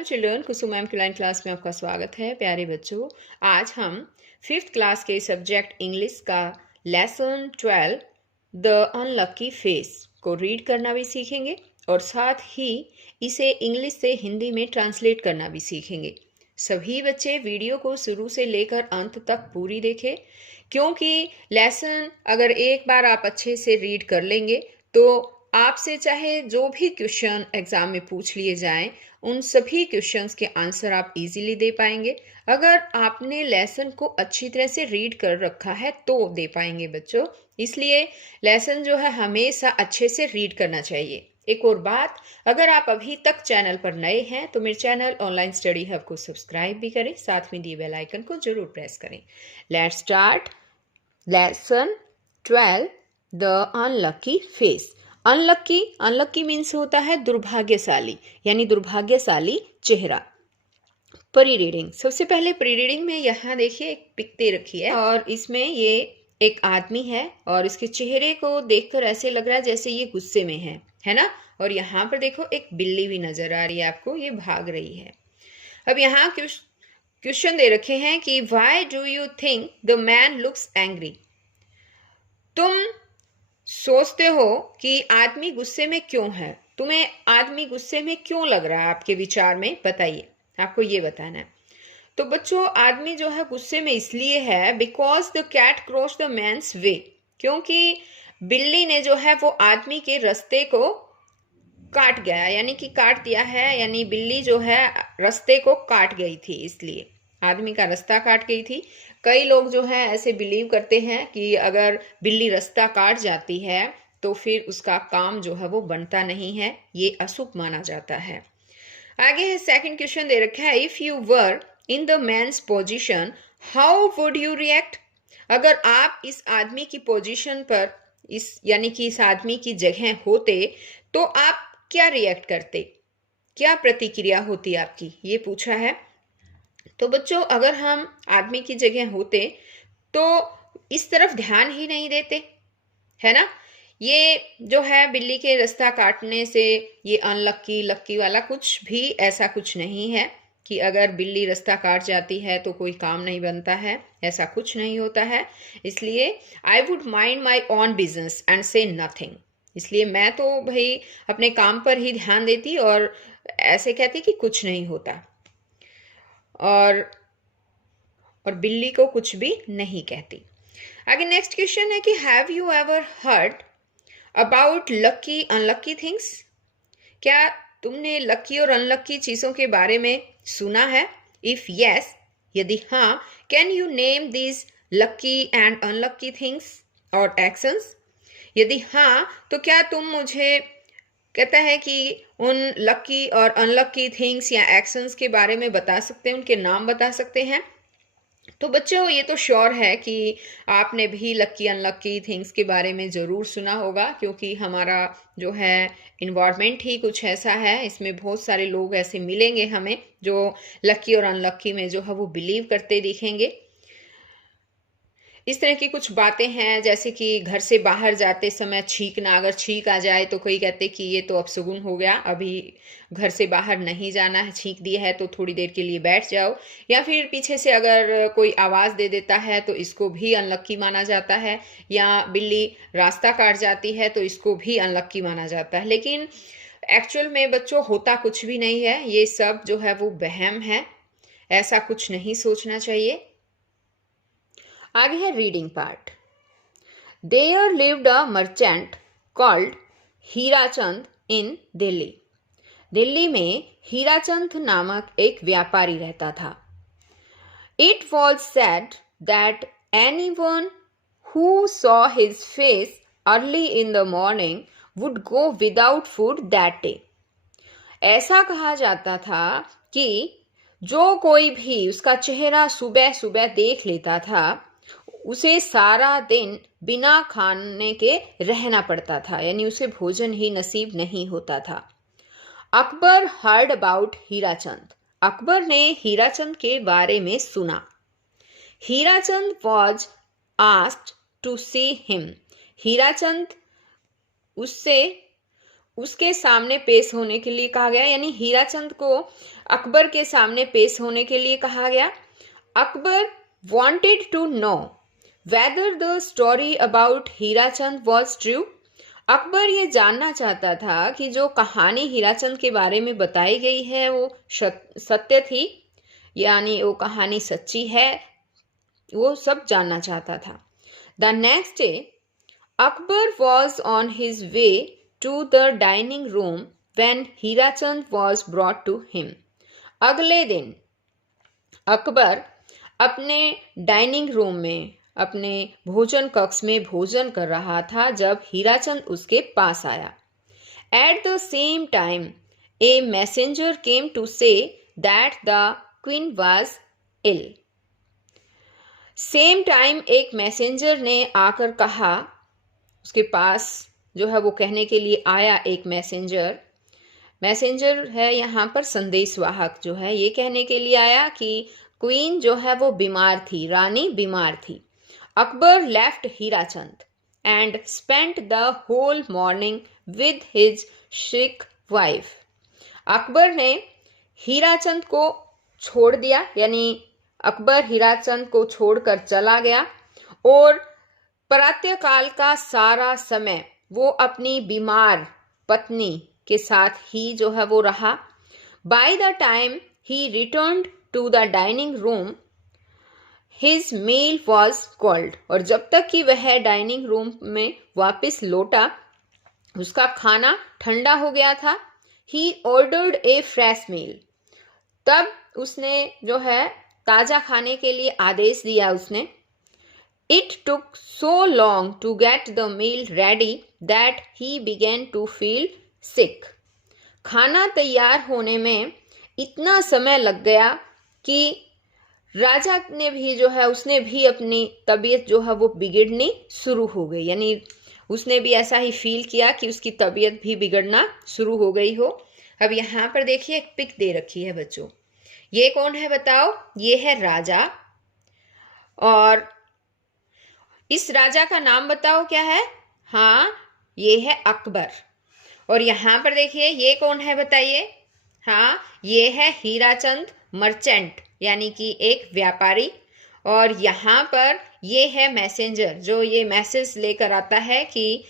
Hello children, कुसुम ma'am की line class में आपका स्वागत है। प्यारे बच्चों, आज हम 5th क्लास के सब्जेक्ट इंग्लिश का लेसन 12 द अनलकी फेस को रीड करना भी सीखेंगे और साथ ही इसे इंग्लिश से हिंदी में ट्रांसलेट करना भी सीखेंगे। सभी बच्चे वीडियो को शुरू से लेकर अंत तक पूरी देखें, क्योंकि लेसन अगर एक बार आप अच्छे से रीड कर लेंगे तो आपसे चाहे जो भी क्वेश्चन एग्जाम में पूछ लिए जाएं, उन सभी क्वेश्चंस के आंसर आप इजीली दे पाएंगे। अगर आपने लेसन को अच्छी तरह से रीड कर रखा है तो दे पाएंगे बच्चों। इसलिए लेसन जो है हमेशा अच्छे से रीड करना चाहिए। एक और बात, अगर आप अभी तक चैनल पर नए हैं तो मेरे चैनल ऑनलाइन स्टडी हब को सब्सक्राइब भी करें, साथ में दिए बेल आइकन को जरूर प्रेस करें। Let's start lesson 12 the unlucky face. Unlucky means होता है दुर्भाग्यशाली, यानी दुर्भाग्यशाली चेहरा। प्री रीडिंग, सबसे पहले प्री रीडिंग में यहाँ देखिए एक पिक दे रखी है और इसमें ये एक आदमी है और इसके चेहरे को देखकर ऐसे लग रहा है जैसे ये गुस्से में है ना। और यहाँ पर देखो एक बिल्ली भी नजर आ रही है आपको, ये भाग रही है। अब यहाँ क्वेश्चन दे रखे हैं कि why do you think the man looks angry. तुम सोचते हो कि आदमी गुस्से में क्यों है, तुम्हें आदमी गुस्से में क्यों लग रहा है, आपके विचार में बताइए, आपको ये बताना है। तो बच्चों, आदमी जो है गुस्से में इसलिए है because the cat cross the man's way, क्योंकि बिल्ली ने जो है वो आदमी के रास्ते को काट गया, यानी कि काट दिया है, यानी बिल्ली जो है रास्ते को काट गई थी, इसलिए आदमी का रास्ता काट गई थी। कई लोग जो है ऐसे बिलीव करते हैं कि अगर बिल्ली रास्ता काट जाती है तो फिर उसका काम जो है वो बनता नहीं है, ये अशुभ माना जाता है। आगे है सेकंड क्वेश्चन दे रखा है, if you were in the man's position how would you react. अगर आप इस आदमी की पोजीशन पर, इस यानी कि इस आदमी की जगह होते तो आप क्या रिएक्ट करते, क्या प्रतिक्रिया होती आपकी, ये पूछा है। तो बच्चों, अगर हम आदमी की जगह होते तो इस तरफ ध्यान ही नहीं देते, है ना। ये जो है बिल्ली के रास्ता काटने से ये अनलक्की लक्की वाला कुछ भी ऐसा कुछ नहीं है कि अगर बिल्ली रास्ता काट जाती है तो कोई काम नहीं बनता है, ऐसा कुछ नहीं होता है। इसलिए I would mind my own business and से नथिंग। इसलिए मैं तो भाई अपने काम पर ही ध्यान देती और ऐसे कहती कि कुछ नहीं होता, और बिल्ली को कुछ भी नहीं कहती। आगे नेक्स्ट क्वेश्चन है कि have you ever heard about lucky unlucky things. क्या तुमने लकी और अनलकी चीजों के बारे में सुना है। इफ यस, यदि हाँ, can you name these lucky and unlucky things और एक्शंस। यदि हाँ, तो क्या तुम मुझे कहता है कि उन लकी और अनलकी थिंग्स या एक्शंस के बारे में बता सकते हैं, उनके नाम बता सकते हैं। तो बच्चों, ये तो श्योर है कि आपने भी लकी अनलकी थिंग्स के बारे में ज़रूर सुना होगा, क्योंकि हमारा जो है इन्वायरमेंट ही कुछ ऐसा है, इसमें बहुत सारे लोग ऐसे मिलेंगे हमें जो लकी और अनलकी में जो है वो बिलीव करते दिखेंगे। इस तरह की कुछ बातें हैं, जैसे कि घर से बाहर जाते समय छींकना, अगर छींक आ जाए तो कोई कहते कि ये तो अपशगुन हो गया, अभी घर से बाहर नहीं जाना है, छींक दिया है तो थोड़ी देर के लिए बैठ जाओ। या फिर पीछे से अगर कोई आवाज़ दे देता है तो इसको भी अनलक्की माना जाता है, या बिल्ली रास्ता काट जाती है तो इसको भी अनलक्की माना जाता है। लेकिन एक्चुअल में बच्चों होता कुछ भी नहीं है, ये सब जो है वो वहम है, ऐसा कुछ नहीं सोचना चाहिए। आगे है reading part. There lived a merchant called Hirachand in Delhi. Delhi में हीराचंद नामक एक व्यापारी रहता था। It was said that anyone who saw his face early in the morning would go without food that day. ऐसा कहा जाता था कि जो कोई भी उसका चेहरा सुबह सुबह देख लेता था उसे सारा दिन बिना खाने के रहना पड़ता था, यानी उसे भोजन ही नसीब नहीं होता था। Akbar heard about Hirachand. अकबर ने हीराचंद के बारे में सुना। Hirachand was asked to see him. Hirachand उससे उसके सामने पेश होने के लिए कहा गया, यानी हीराचंद को अकबर के सामने पेश होने के लिए कहा गया। Akbar wanted to know whether the story about Hirachand was true। Akbar ये जानना चाहता था कि जो कहानी हीराचंद के बारे में बताई गई है वो सत्य थी, यानी वो कहानी सच्ची है, वो सब जानना चाहता था। The next day Akbar was on his way to the dining room when Hirachand was brought to him. अगले दिन अकबर अपने डाइनिंग रूम में, अपने भोजन कक्ष में भोजन कर रहा था जब हीराचंद उसके पास आया। At the same time a messenger came to say that the queen was ill. Same time एक मैसेंजर ने आकर कहा, उसके पास जो है वो कहने के लिए आया एक मैसेंजर है यहाँ पर संदेशवाहक जो है, ये कहने के लिए आया कि क्वीन जो है वो बीमार थी, रानी बीमार थी। Akbar left Hirachand and spent the whole morning with his sick wife. Akbar ने हीराचंद को छोड़ दिया, यानी अकबर हीराचंद को छोड़कर चला गया और प्रातःकाल का सारा समय वो अपनी बीमार पत्नी के साथ ही जो है वो रहा। By the time he returned to the dining room his meal was cold. और जब तक कि वह डाइनिंग रूम में वापस लौटा उसका खाना ठंडा हो गया था। ही ऑर्डर्ड ए फ्रेश मील। तब उसने जो है ताज़ा खाने के लिए आदेश दिया उसने। It took so long to get the meal ready that he began to feel sick. खाना तैयार होने में इतना समय लग गया कि राजा ने भी जो है उसने भी अपनी तबीयत जो है वो बिगड़नी शुरू हो गई, यानी उसने भी ऐसा ही फील किया कि उसकी तबीयत भी बिगड़ना शुरू हो गई हो। अब यहाँ पर देखिए एक पिक दे रखी है बच्चों, ये कौन है बताओ? ये है राजा, और इस राजा का नाम बताओ क्या है? हाँ, ये है अकबर। और यहाँ पर देखिए ये कौन है बताइए? हाँ, ये है हीराचंद मर्चेंट, यानी कि एक व्यापारी। और यहाँ पर ये है मैसेंजर जो ये मैसेज लेकर आता है कि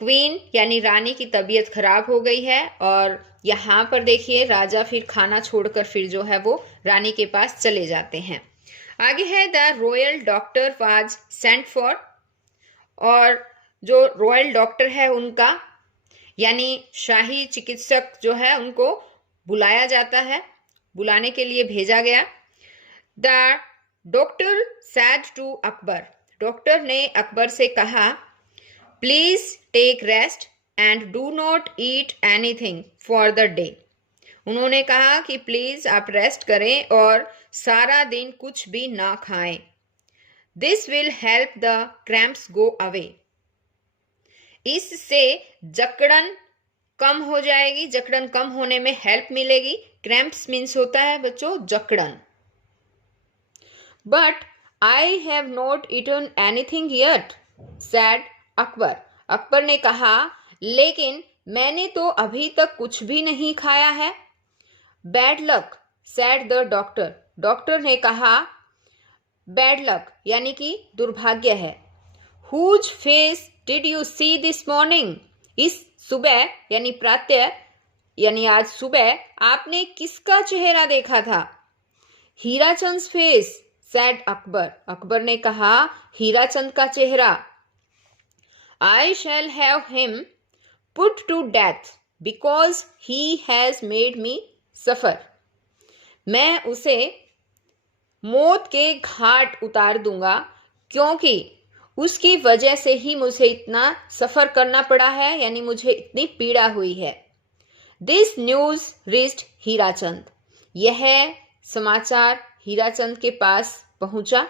क्वीन यानी रानी की तबीयत खराब हो गई है। और यहाँ पर देखिए राजा फिर खाना छोड़कर फिर जो है वो रानी के पास चले जाते हैं। आगे है the royal doctor was sent for. और जो रॉयल डॉक्टर है उनका यानी शाही चिकित्सक जो है उनको बुलाया जाता है, बुलाने के लिए भेजा गया। The doctor said to Akbar. Doctor ने अकबर से कहा, please take rest and do not eat anything for the day. उन्होंने कहा कि प्लीज आप रेस्ट करें और सारा दिन कुछ भी ना खाएं। This will help the cramps go away. इससे जकड़न कम हो जाएगी, जकड़न कम होने में हेल्प मिलेगी। क्रैम्प्स मीन्स होता है बच्चों जकड़न। But I have not eaten anything yet said Akbar. Akbar ने कहा, लेकिन मैंने तो अभी तक कुछ भी नहीं खाया है। Bad luck said the doctor. Doctor ने कहा, बैड लक यानी कि दुर्भाग्य है। Whose face did you see this morning. इस सुबह यानी प्रातः यानी आज सुबह आपने किसका चेहरा देखा था? Hirachand face said Akbar. अकबर ने कहा, हीराचंद का चेहरा। I shall have him put to death because he has made me suffer. मैं उसे मौत के घाट उतार दूंगा क्योंकि उसकी वजह से ही मुझे इतना सफर करना पड़ा है, यानी मुझे इतनी पीड़ा हुई है। This news reached Hirachand. यह समाचार हीराचंद के पास पहुंचा।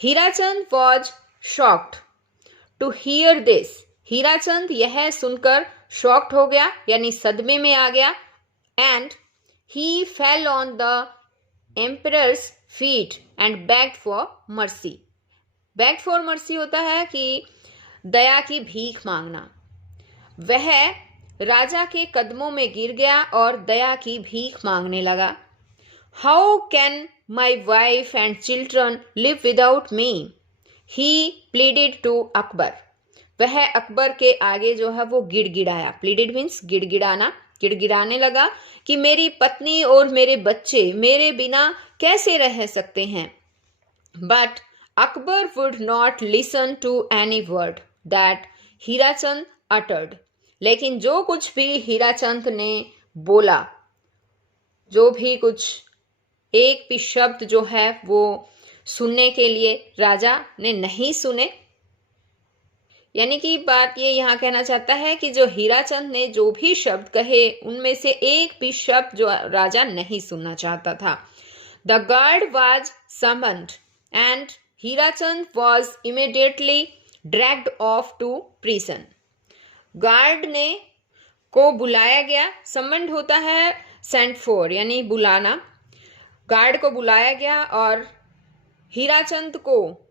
Hirachand was shocked to hear this. Hirachand यह सुनकर शॉक्ड हो गया यानी सदमे में आ गया। And he fell on the emperors feet and bagged for mercy. Bag for mercy होता है कि दया की भीख मांगना। वह राजा के कदमों में गिर गया और दया की भीख मांगने लगा। How can my wife and children live without me? He pleaded to Akbar. वह अकबर के आगे जो है वो गिड़गिड़ाया। प्लीडेड मीन्स गिड़गिड़ाना, गिड़गिड़ाने लगा कि मेरी पत्नी और मेरे बच्चे मेरे बिना कैसे रह सकते हैं। But Akbar would not listen to any word that Hirachand uttered. लेकिन जो कुछ भी हीराचंद ने बोला, जो भी कुछ एक भी शब्द जो है वो सुनने के लिए राजा ने नहीं सुने। यानी कि बात ये यहाँ कहना चाहता है कि जो हीराचंद ने जो भी शब्द कहे उनमें से एक भी शब्द जो राजा नहीं सुनना चाहता था। The guard was summoned and Hirachand was immediately dragged off to prison. Guard ने को बुलाया गया। समन्ड होता है सेंट फॉर, यानी बुलाना। गार्ड को बुलाया गया और हीराचंद को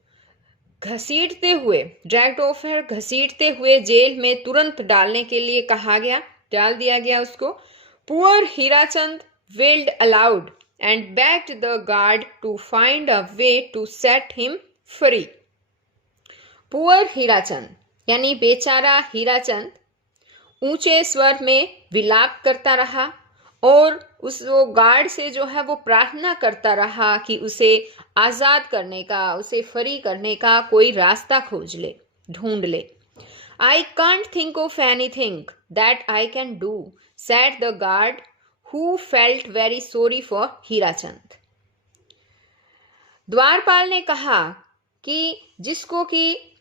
घसीटते हुए, ड्रैग्ड ऑफ है घसीटते हुए, जेल में तुरंत डालने के लिए कहा गया, डाल दिया गया उसको। Poor Hirachand wailed aloud and begged the guard to find a way to set him free. Poor Hirachand यानी बेचारा हीराचंद ऊंचे स्वर में विलाप करता रहा और उस वो गार्ड से जो है वो प्रार्थना करता रहा कि उसे आजाद करने का, उसे फ्री करने का कोई रास्ता खोज ले, ढूंढ ले। I can't think of anything that I can do, said the guard, who felt very sorry for Hirachand. द्वारपाल ने कहा कि जिसको कि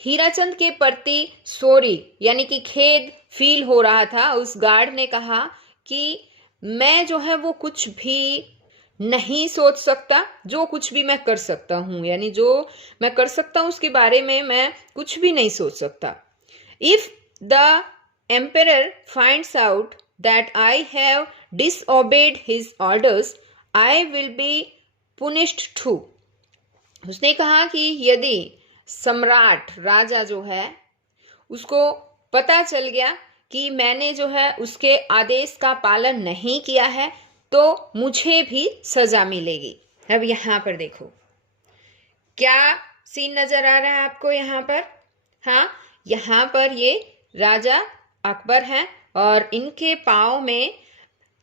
हीराचंद के प्रति सॉरी यानी कि खेद फील हो रहा था, उस गार्ड ने कहा कि मैं जो है वो कुछ भी नहीं सोच सकता, जो कुछ भी मैं कर सकता हूं, यानी जो मैं कर सकता हूं उसके बारे में मैं कुछ भी नहीं सोच सकता। If the emperor finds out that I have disobeyed his orders I will be punished too. उसने कहा कि यदि सम्राट राजा जो है उसको पता चल गया कि मैंने जो है उसके आदेश का पालन नहीं किया है तो मुझे भी सजा मिलेगी। अब यहाँ पर देखो क्या सीन नजर आ रहा है आपको यहाँ पर। हाँ, यहाँ पर ये राजा अकबर हैं और इनके पाँव में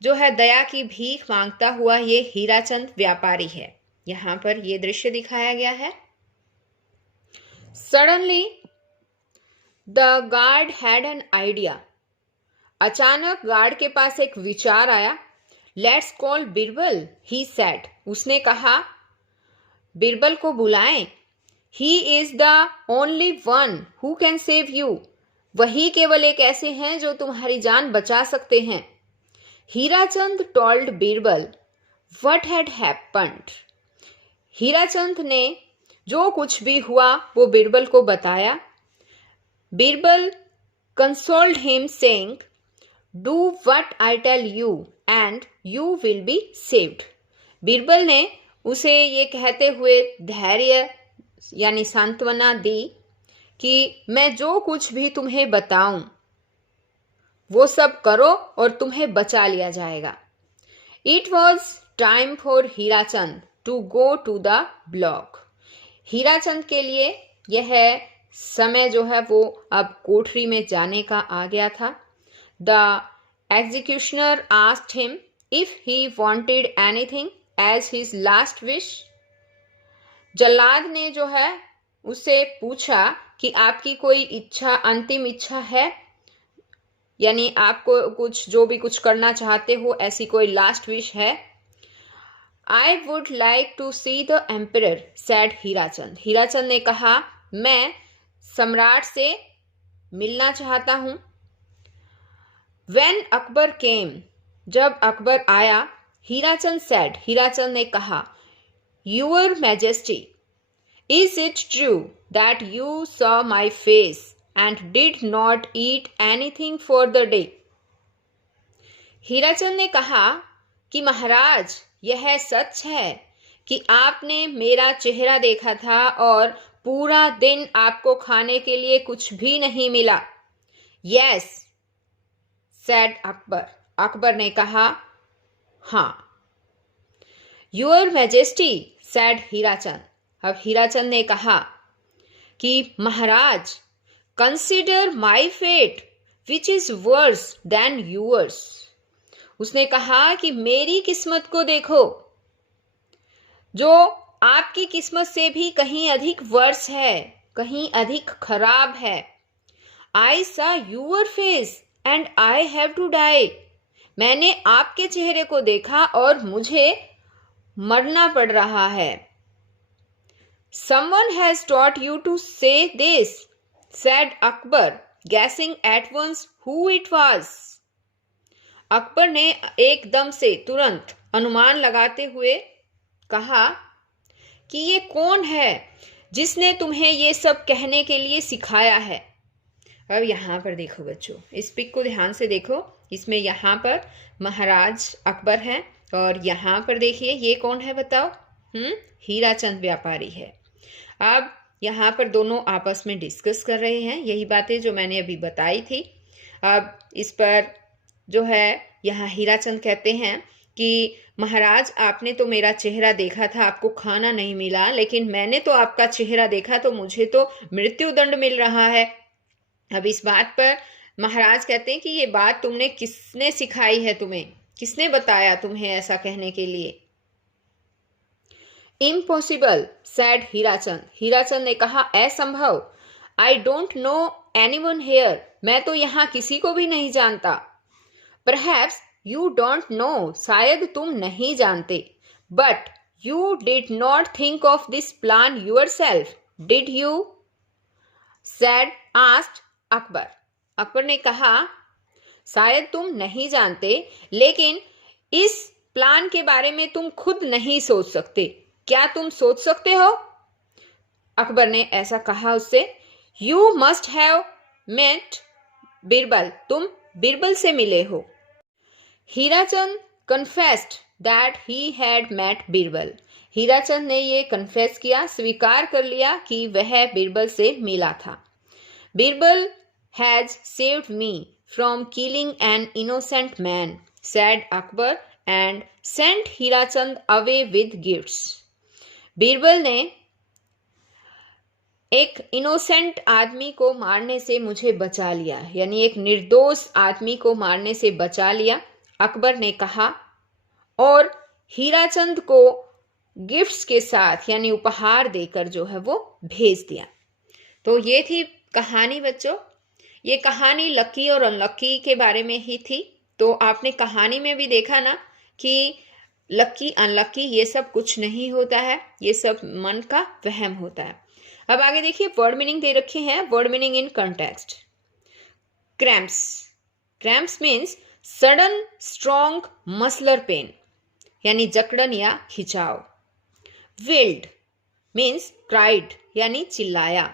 जो है दया की भीख मांगता हुआ ये हीराचंद व्यापारी है। यहाँ पर ये दृश्य दिखाया गया है। Suddenly the guard had an idea. अचानक गार्ड के पास एक विचार आया। Let's call Birbal, he said. उसने कहा बिरबल को बुलाएं। He is the only one who can save you. वही केवल एक ऐसे हैं जो तुम्हारी जान बचा सकते हैं। Hirachand told Birbal what had happened. Hirachand ने जो कुछ भी हुआ वो बिरबल को बताया। Birbal consoled him saying do what I tell you and you will be saved. Birbal ने उसे ये कहते हुए धैर्य यानी सांत्वना दी कि मैं जो कुछ भी तुम्हें बताऊं वो सब करो और तुम्हें बचा लिया जाएगा। It was time for Hirachand to go to the block. Hirachand के लिए यह समय जो है वो अब कोठरी में जाने का आ गया था। The executioner asked him if he wanted anything as his last wish. जल्लाद ने जो है उसे पूछा कि आपकी कोई इच्छा, अंतिम इच्छा है, यानी आपको कुछ जो भी कुछ करना चाहते हो ऐसी कोई लास्ट विश है। I would like to see the emperor, said Hirachand. Hirachand ने कहा मैं सम्राट से मिलना चाहता हूं। When अकबर केम, जब अकबर आया, हीराचंद सैड, हीराचंद ने कहा your majesty, is it true that you saw my face and did not eat anything for the day. Hirachand ने कहा कि महाराज यह सच है कि आपने मेरा चेहरा देखा था और पूरा दिन आपको खाने के लिए कुछ भी नहीं मिला। यस सेड अकबर, अकबर ने कहा हाँ। योर मैजेस्टी सेड हीराचंद, अब हीराचंद ने कहा कि Maharaj consider my fate which is worse than yours, उसने कहा कि मेरी किस्मत को देखो जो आपकी किस्मत से भी कहीं अधिक वर्स है, कहीं अधिक खराब है। I saw your face and I have to die, मैंने आपके चेहरे को देखा और मुझे मरना पड़ रहा है। Someone has taught you to say this, said Akbar, guessing at once who it was. Akbar ने एकदम से तुरंत अनुमान लगाते हुए कहा कि ये कौन है जिसने तुम्हें ये सब कहने के लिए सिखाया है। अब यहाँ पर देखो बच्चों, इस पिक को ध्यान से देखो, इसमें यहाँ पर महाराज अकबर हैं और यहाँ पर देखिए ये कौन है बताओ, हीराचंद व्यापारी है। अब यहाँ पर दोनों आपस में डिस्कस कर रहे हैं यही बातें जो मैंने अभी बताई थी। अब इस पर जो है यहाँ हीराचंद कहते हैं कि महाराज आपने तो मेरा चेहरा देखा था, आपको खाना नहीं मिला, लेकिन मैंने तो आपका चेहरा देखा तो मुझे तो मृत्यु दंड मिल रहा है। अब इस बात पर महाराज कहते हैं कि ये बात तुमने किसने सिखाई है, तुम्हें किसने बताया तुम्हें ऐसा कहने के लिए। इम्पॉसिबल सैड हीराचंद, हीराचंद ने कहा असंभव। I don't know anyone here, मैं तो यहाँ किसी को भी नहीं जानता। परहैप्स यू डोंट नो, शायद तुम नहीं जानते। But you did not think of this plan yourself, did you, sad asked Akbar, Akbar ने कहा शायद तुम नहीं जानते, लेकिन इस प्लान के बारे में तुम खुद नहीं सोच सकते, क्या तुम सोच सकते हो? अकबर ने ऐसा कहा उससे। You must have met Birbal, तुम बीरबल से मिले हो। Hirachand confessed that he had met Birbal, Hirachand ने ये कन्फेस किया, स्वीकार कर लिया कि वह बीरबल से मिला था। Birbal has saved me from killing an innocent man, said Akbar and sent Hirachand away with gifts. Birbal ने एक इनोसेंट आदमी को मारने से मुझे बचा लिया, यानी एक निर्दोष आदमी को मारने से बचा लिया, अकबर ने कहा, और हीराचंद को गिफ्ट्स के साथ यानी उपहार देकर जो है वो भेज दिया। तो ये थी कहानी बच्चों। ये कहानी लकी और अनलकी के बारे में ही थी। तो आपने कहानी में भी देखा ना कि लकी अनलकी ये सब कुछ नहीं होता है, ये सब मन का वहम होता है। अब आगे देखिए, वर्ड मीनिंग दे रखे हैं। Word meaning in context. Cramps, cramps means sudden strong muscular pain, यानी जकड़न या खिंचाव। विल्ड मीन्स क्राइड, यानी चिल्लाया।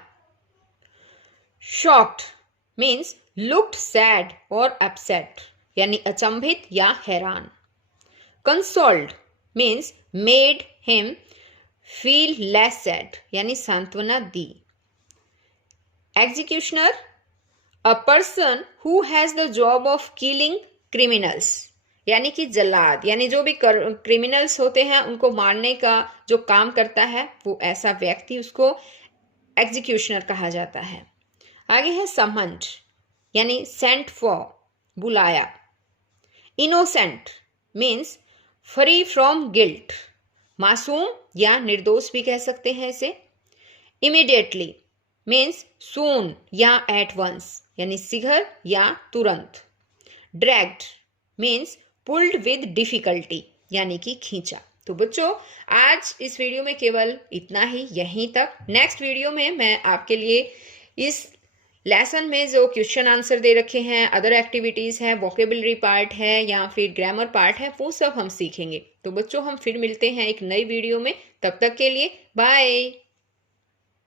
शॉक्ड मीन्स लुक्ड सैड और अपसेट, यानी अचंभित या हैरान। Consoled means made him feel less sad, यानी सांत्वना दी। Executioner, a person who has the job of killing criminals, यानी कि जल्लाद, यानी जो भी क्रिमिनल्स होते हैं उनको मारने का जो काम करता है वो ऐसा व्यक्ति, उसको एग्जीक्यूशनर कहा जाता है। आगे है समन्ड, यानी सेंट फॉर, बुलाया। Innocent means free from guilt, मासूम या निर्दोष भी कह सकते हैं इसे। इमीडिएटली मीन्स सून या एट वंस, यानी शीघ्र या तुरंत। Dragged means pulled with difficulty, यानी कि खींचा। तो बच्चों आज इस वीडियो में केवल इतना ही, यहीं तक। नेक्स्ट वीडियो में मैं आपके लिए इस लेसन में जो क्वेश्चन आंसर दे रखे हैं, अदर एक्टिविटीज़ हैं, वोकेबलरी पार्ट है या फिर ग्रामर पार्ट है, वो सब हम सीखेंगे। तो बच्चों हम फिर मिलते हैं एक नई वीडियो में, तब तक के लिए बाय।